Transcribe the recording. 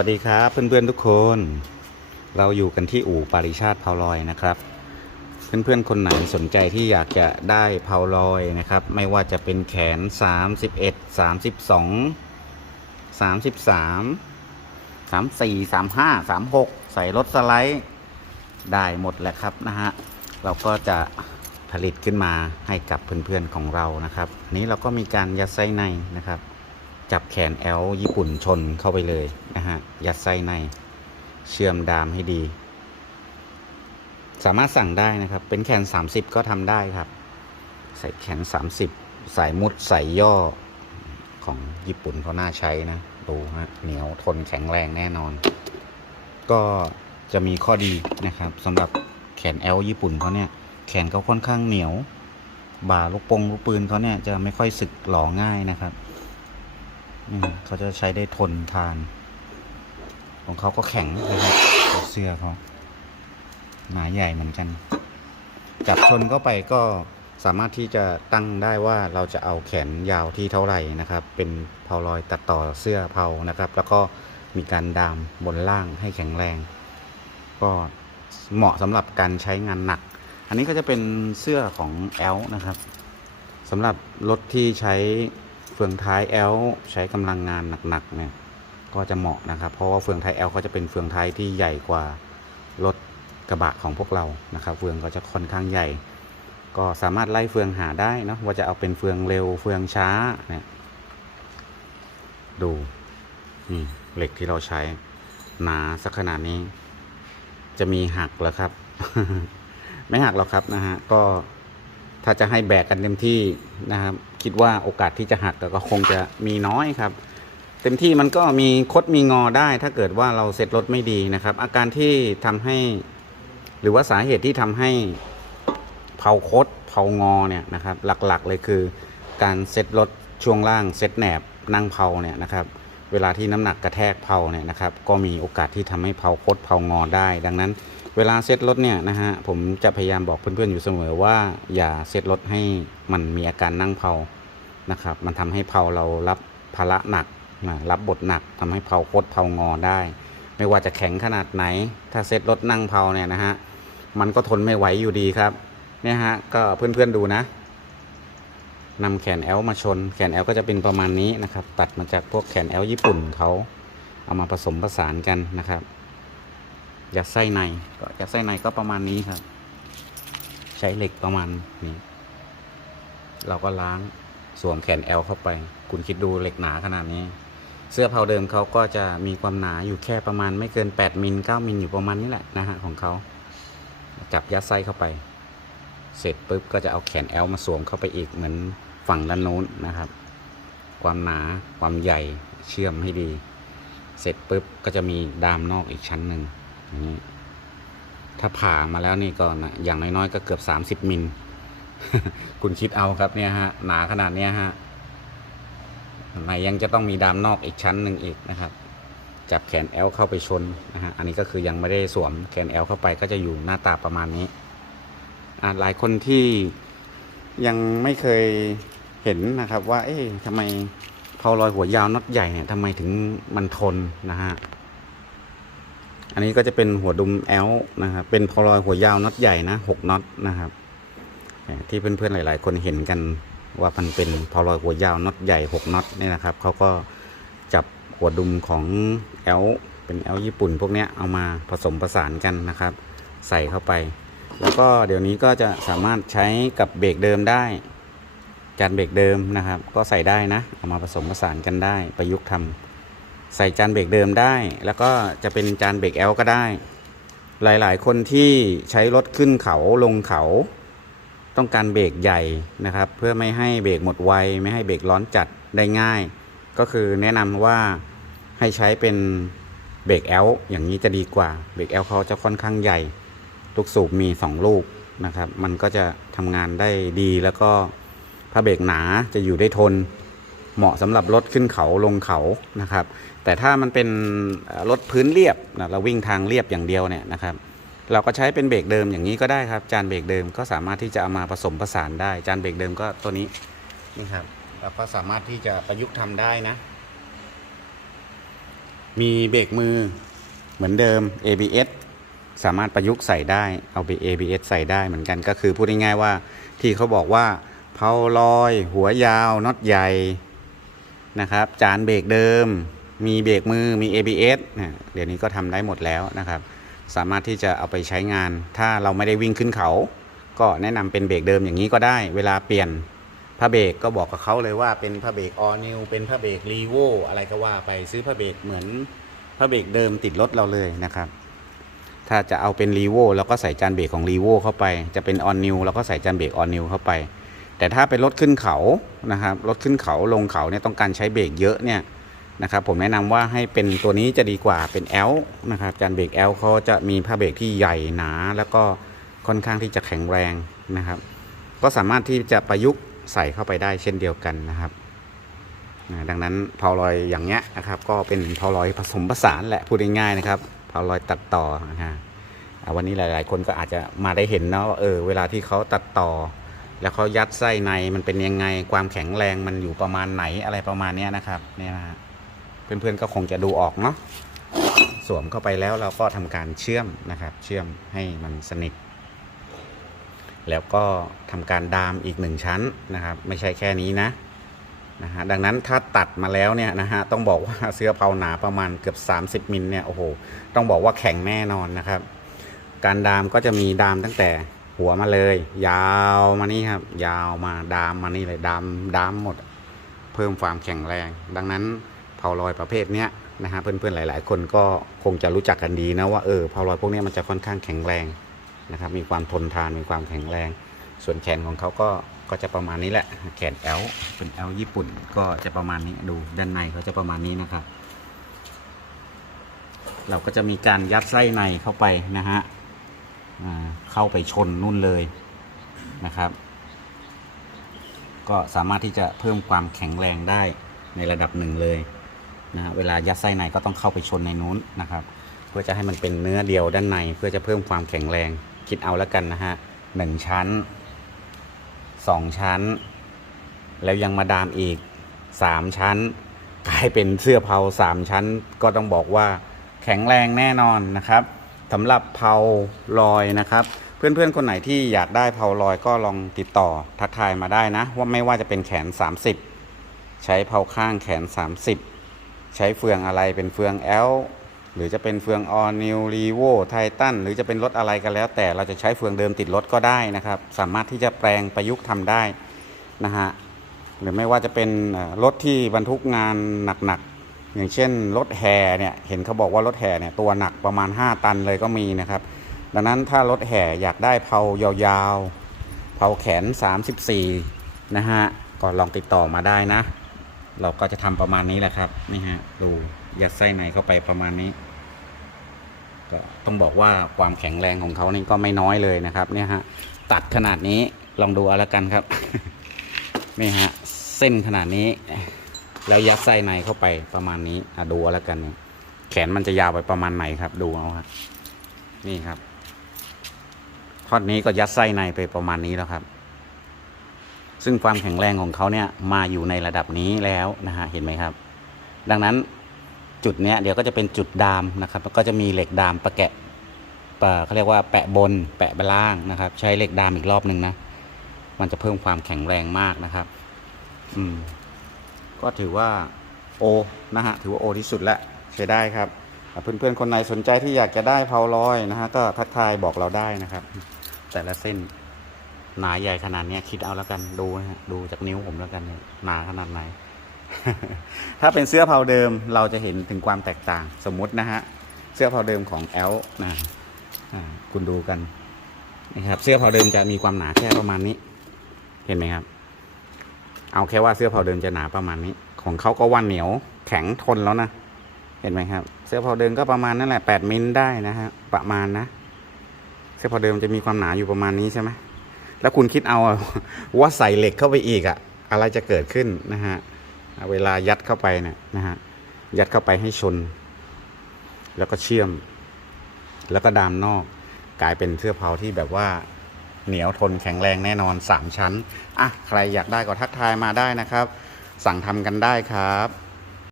วัสดีครับเพื่อนๆทุกคน เราอยู่กันที่อู่ปาริชาติเผาลอยนะครับ เพื่อนๆคนไหนสนใจที่อยากจะได้เผาลอยนะครับ ไม่ว่าจะเป็นแขน 31 32 33 34 35 36 ใส่รถสไลด์ได้หมดแหละครับนะฮะเราก็จะผลิตขึ้นมาให้กับเพื่อนๆของเรานะครับนนี้เราก็มีการยัดไส้ในนะครับ จับแขนแอลญี่ปุ่นชนเข้าไปเลยนะฮะ ยัดไส้ใน เชื่อมดามให้ดี สามารถสั่งได้นะครับ เป็นแขน 30 ก็ทำได้ครับ ใส่แขน 30 สายมุดส่ย่อของญี่ปุ่นเขาน่าใช้นะ ดูฮะ เหนียวทนแข็งแรงแน่นอน ก็จะมีข้อดีนะครับสำหรับแขนแอลญี่ปุ่นเขาเนี่ย แขนเขาค่อนข้างเหนียว บ่าลูกปงลูกปืนเขาเนี่ยจะไม่ค่อยสึกหลอง่ายนะครับ เขาจะใช้ได้ทนทาน ของเขาก็แข็งนะครับเสื้อเขาหนาใหญ่เหมือนกัน จับชนเข้าไปก็สามารถที่จะตั้งได้ว่าเราจะเอาแขนยาวที่เท่าไหร่นะครับ เป็นเพาลอยตัดต่อเสื้อเพานะครับ แล้วก็มีการดามบนล่างให้แข็งแรง ก็เหมาะสำหรับการใช้งานหนัก อันนี้ก็จะเป็นเสื้อของแอลนะครับสำหรับรถที่ใช้ เฟืองท้าย L ใช้กำลังงานหนักๆเนี่ยก็จะเหมาะนะครับ เพราะว่าเฟืองท้าย L เขาจะเป็นเฟืองท้ายที่ใหญ่กว่ารถกระบะของพวกเรานะครับ เฟืองก็จะค่อนข้างใหญ่ ก็สามารถไล่เฟืองหาได้นะว่าจะเอาเป็นเฟืองเร็วเฟืองช้าเนี่ยดูนี่เหล็กที่เราใช้หนาสักขนาดนี้ จะมีหักหรอครับ ไม่หักหรอกครับนะฮะก็ ถ้าจะให้แบกกันเต็มที่นะครับ คิดว่าโอกาสที่จะหักก็คงจะมีน้อยครับ เต็มที่มันก็มีคดมีงอได้ ถ้าเกิดว่าเราเซ็ตรถไม่ดีนะครับ อาการที่ทำให้ หรือว่าสาเหตุที่ทำให้เผาคดเผางอเนี่ยนะครับ หลักๆเลยคือ การเซ็ตรถช่วงล่างเซ็ตแหนบนั่งเผาเนี่ยนะครับเวลาที่น้ำหนักกระแทกเผาเนี่ยนะครับ ก็มีโอกาสที่ทำให้เผาคดเผางอได้ ดังนั้น เวลาเซตรถเนี่ยนะฮะผมจะพยายามบอกเพื่อนๆอยู่เสมอว่าอย่าเซตรถให้มันมีอาการนั่งเผานะครับ มันทำให้เผาเรารับภาระหนักนะรับบทหนักทำให้เผาโคดเผางอได้ ไม่ว่าจะแข็งขนาดไหน ถ้าเซตรถนั่งเผาเนี่ยนะฮะมันก็ทนไม่ไหวอยู่ดีครับเนี่ยฮะก็เพื่อนๆดูนะนำแขนแอลมาชน แขนแอลก็จะเป็นประมาณนี้นะครับ ตัดมาจากพวกแขนแอลญี่ปุ่นเขาเอามาผสมผสานกันนะครับ ยัดไส้ในก็ยัดไส้ในก็ประมาณนี้ครับ ใช้เหล็กประมาณนี้ เราก็ล้างสวมแขนแอลเข้าไป คุณคิดดูเหล็กหนาขนาดนี้ เสื้อเผาเดิมเขาก็จะมีความหนาอยู่แค่ประมาณไม่เกิน 8มิล9มิลอยู่ประมาณนี้แหละนะฮะของเขาจับยัดไส้เข้าไป เสร็จปุ๊บก็จะเอาแขนแอลมาสวมเข้าไปอีกเหมือนฝั่งด้านโน้นนะครับ ความหนาความใหญ่เชื่อมให้ดี เสร็จปุ๊บก็จะมีดามนอกอีกชั้นหนึ่งอย่าง นี้ ถ้าผ่ามาแล้วนี่ก็นะอย่างน้อยๆก็เกือบสามสิบมิล คุณคิดเอาครับเนี่ยฮะ หนาขนาดเนี้ยฮะไหนยังจะต้องมีดามนอกอีกชั้นหนึ่งอีกนะครับ จับแขนแอลเข้าไปชนนะฮะ อันนี้ก็คือยังไม่ได้สวมแขนแอลเข้าไปก็จะอยู่หน้าตาประมาณนี้หลายคนที่ยังไม่เคยเห็นนะครับว่า เอ๊ะทำไมเพาลอยหัวยาวน็อตใหญ่เนี่ยทำไมถึงมันทนนะฮะ อันนี้ก็จะเป็นหัวดุมแอลนะครับ เป็นพอลอยหัวยาวน็อตใหญ่นะหกน็อตนะครับ ที่เพื่อนๆหลาย ๆ คนเห็นกันว่ามันเป็นพอลอยหัวยาวน็อตใหญ่หกน็อตเนี่ยนะครับเขาก็จับหัวดุมของแอลเป็นแอลญี่ปุ่น พวกนี้เอามาผสมผสานกันนะครับ ใส่เข้าไป แล้วก็เดี๋ยวนี้ก็จะสามารถใช้กับเบรกเดิมได้จานเบรกเดิมนะครับ ก็ใส่ได้นะ เอามาผสมผสานกันได้ประยุกต์ทำ ใส่จานเบรกเดิมได้ แล้วก็จะเป็นจานเบรกแอลก็ได้ หลายๆ คนที่ใช้รถขึ้นเขาลงเขา ต้องการเบรกใหญ่นะครับ เพื่อไม่ให้เบรกหมดไวไม่ให้เบรกร้อนจัดได้ง่าย ก็คือแนะนำว่าให้ใช้เป็นเบรกแอลอย่างนี้จะดีกว่าเบรกแอลเขาจะค่อนข้างใหญ่ลูกสูบมี 2 ลูกนะครับ มันก็จะทำงานได้ดีแล้วก็ถ้าเบรกหนาจะอยู่ได้ทน เหมาะสำหรับรถขึ้นเขาลงเขานะครับ แต่ถ้ามันเป็นรถพื้นเรียบนะเราวิ่งทางเรียบอย่างเดียวเนี่ยนะครับ เราก็ใช้เป็นเบรกเดิมอย่างนี้ก็ได้ครับ จานเบรกเดิมก็สามารถที่จะเอามาผสมผสานได้ จานเบรกเดิมก็ตัวนี้นี่ครับเราก็สามารถที่จะประยุกต์ทำได้นะ มีเบรกมือเหมือนเดิม ABS สามารถประยุกต์ใส่ได้ เอาไป ABS ใส่ได้เหมือนกันก็คือพูดง่ายๆว่าที่เขาบอกว่าเพาลอย หัวยาวน็อตใหญ่ นะครับ จานเบรกเดิม มีเบรกมือมี ABS นะเดี๋ยวนี้ก็ทำได้หมดแล้วนะครับ สามารถที่จะเอาไปใช้งาน ถ้าเราไม่ได้วิ่งขึ้นเขา ก็แนะนำเป็นเบรกเดิมอย่างนี้ก็ได้ เวลาเปลี่ยนผ้าเบรกก็บอกกับเขาเลยว่าเป็นผ้าเบรกออนิวเป็นผ้าเบรกรีโวอะไรก็ว่าไปซื้อผ้าเบรกเหมือนผ้าเบรกเดิมติดรถเราเลยนะครับถ้าจะเอาเป็นรีโวเราก็ใส่จานเบรกของรีโวเข้าไป จะเป็นออนนิวเราก็ใส่จานเบรกออนนิวเข้าไป แต่ถ้าเป็นรถขึ้นเขานะครับรถขึ้นเขาลงเขาเนี่ยต้องการใช้เบรกเยอะเนี่ยนะครับผมแนะนำว่าให้เป็นตัวนี้จะดีกว่าเป็น L นะครับจานเบรก L เขาจะมีผ้าเบรกที่ใหญ่หนา แล้วก็ค่อนข้างที่จะแข็งแรงนะครับ ก็สามารถที่จะประยุกต์ใส่เข้าไปได้เช่นเดียวกันนะครับดังนั้นเพาลอยอย่างเงี้ยนะครับ ก็เป็นเพาลอยผสมผสานแหละพูดง่ายๆนะครับเพาลอยตัดต่อนะฮะวันนี้หลาย ๆ คนก็อาจจะมาได้เห็นเนาะว่าเออเวลาที่เขาตัดต่อ แล้วเขายัดไส้ในมันเป็นยังไงความแข็งแรงมันอยู่ประมาณไหนอะไรประมาณนี้นะครับเนี่ยนะฮะเพื่อนๆก็คงจะดูออกเนาะสวมเข้าไปแล้วเราก็ทำการเชื่อมนะครับ เชื่อมให้มันสนิท แล้วก็ทำการดามอีกหนึ่งชั้นนะครับ ไม่ใช่แค่นี้นะนะฮะดังนั้นถ้าตัดมาแล้วเนี่ยนะฮะต้องบอกว่าเสื้อเผาหนาประมาณเกือบ 30มิลเนี่ยโอ้โหต้องบอกว่าแข็งแน่นอนนะครับ การดามก็จะมีดามตั้งแต่ หัวมาเลย ยาวมานี่ครับ ยาวมาดามมานี่เลยดามดามหมด เพิ่มความแข็งแรง ดังนั้นเผาลอยประเภทเนี้ยนะฮะเพื่อนๆหลาย ๆ คนก็คงจะรู้จักกันดีนะว่าเออเผาลอยพวกนี้มันจะค่อนข้างแข็งแรงนะครับ มีความทนทานมีความแข็งแรง ส่วนแขนของเขาก็ก็จะประมาณนี้แหละ แขน L เป็น L ญี่ปุ่นก็จะประมาณนี้ดูด้านในเขาจะประมาณนี้นะครับ เราก็จะมีการยัดไส้ในเข้าไปนะฮะ เข้าไปชนนู่นเลยนะครับ ก็สามารถที่จะเพิ่มความแข็งแรงได้ในระดับหนึ่งเลยนะฮะเวลายัดไส้ในก็ต้องเข้าไปชนในนู้นนะครับ เพื่อจะให้มันเป็นเนื้อเดียวด้านในเพื่อจะเพิ่มความแข็งแรงคิดเอาแล้วกันนะฮะหนึ่งชั้นสองชั้น แล้วยังมาดามอีกสามชั้น กลายเป็นเสื้อเผาสามชั้น ก็ต้องบอกว่าแข็งแรงแน่นอนนะครับ สำหรับเผาลอยนะครับ เพื่อนๆคนไหนที่อยากได้เผาลอยก็ลองติดต่อทักทายมาได้นะ ว่าไม่ว่าจะเป็นแขน 30 ใช้เผาข้างแขน 30 ใช้เฟืองอะไรเป็นเฟือง L หรือจะเป็นเฟือง All New Revo Titan หรือจะเป็นรถอะไรก็แล้ว แต่เราจะใช้เฟืองเดิมติดรถก็ได้นะครับ สามารถที่จะแปลงประยุกต์ทำได้นะฮะหรือไม่ว่าจะเป็นรถที่บรรทุกงานหนักๆ อย่างเช่นรถแห่เนี่ยเห็นเขาบอกว่ารถแห่เนี่ยตัวหนักประมาณ 5 ตันเลยก็มีนะครับ ดังนั้นถ้ารถแห่อยากได้เผายาวๆ เผาแขน 34 นะฮะก็ลองติดต่อมาได้นะ เราก็จะทำประมาณนี้แหละครับนี่ฮะดูยัดไส้ในเข้าไปประมาณนี้ก็ต้องบอกว่าความแข็งแรงของเขานี่ก็ไม่น้อยเลยนะครับ เนี่ยฮะตัดขนาดนี้ลองดูเอาละกันครับ นี่ฮะเส้นขนาดนี้ แล้วยัดไส้ในเข้าไปประมาณนี้อะดูเอาละกันเนี่ยแขนมันจะยาวไปประมาณไหนครับ ดูเอาครับนี่ครับท่อนนี้ก็ยัดไส้ในไปประมาณนี้แล้วครับ ซึ่งความแข็งแรงของเขาเนี่ยมาอยู่ในระดับนี้แล้วนะฮะเห็นไหมครับ ดังนั้นจุดเนี้ยเดี๋ยวก็จะเป็นจุดดามนะครับก็จะมีเหล็กดามประแกะปะเขาเรียกว่าแปะบน แปะล่างนะครับ ใช้เหล็กดามอีกรอบหนึ่งนะ มันจะเพิ่มความแข็งแรงมากนะครับ อืม ก็ถือว่าโอนะฮะถือว่าโอที่สุดแล้วใช้ได้ครับเพื่อนๆคนไหนสนใจที่อยากจะได้เพาลอยนะฮะก็ทักทายบอกเราได้นะครับ แต่ละเส้นหนาใหญ่ขนาดนี้คิดเอาแล้วกันดูนะฮะดูจากนิ้วผมแล้วกันหนาขนาดไหน ถ้าเป็นเสื้อเผาเดิมเราจะเห็นถึงความแตกต่างสมมุตินะฮะเสื้อเผาเดิมของแอลนะอ่าคุณดูกันนะครับเสื้อเผาเดิมจะมีความหนาแค่ประมาณนี้ เห็นไหมครับ เอาแค่ว่าเสื้อเผาเดิมจะหนาประมาณนี้ ของเขาก็ว่าเหนียวแข็งทนแล้วนะ เห็นไหมครับ เสื้อเผาเดิมก็ประมาณนั่นแหละแปดมิลได้นะฮะประมาณนะ เสื้อเผาเดิมจะมีความหนาอยู่ประมาณนี้ใช่ไหมแล้วคุณคิดเอาว่าใส่เหล็กเข้าไปอีกอะอะไรจะเกิดขึ้นนะฮะเวลายัดเข้าไปเนี่ยนะฮะยัดเข้าไปให้ชน แล้วก็เชื่อม แล้วก็ดามนอก กลายเป็นเสื้อเผาที่แบบว่า เหนียวทนแข็งแรงแน่นอน 3 ชั้น อะ ใครอยากได้ก็ทักทายมาได้นะครับ สั่งทำกันได้ครับ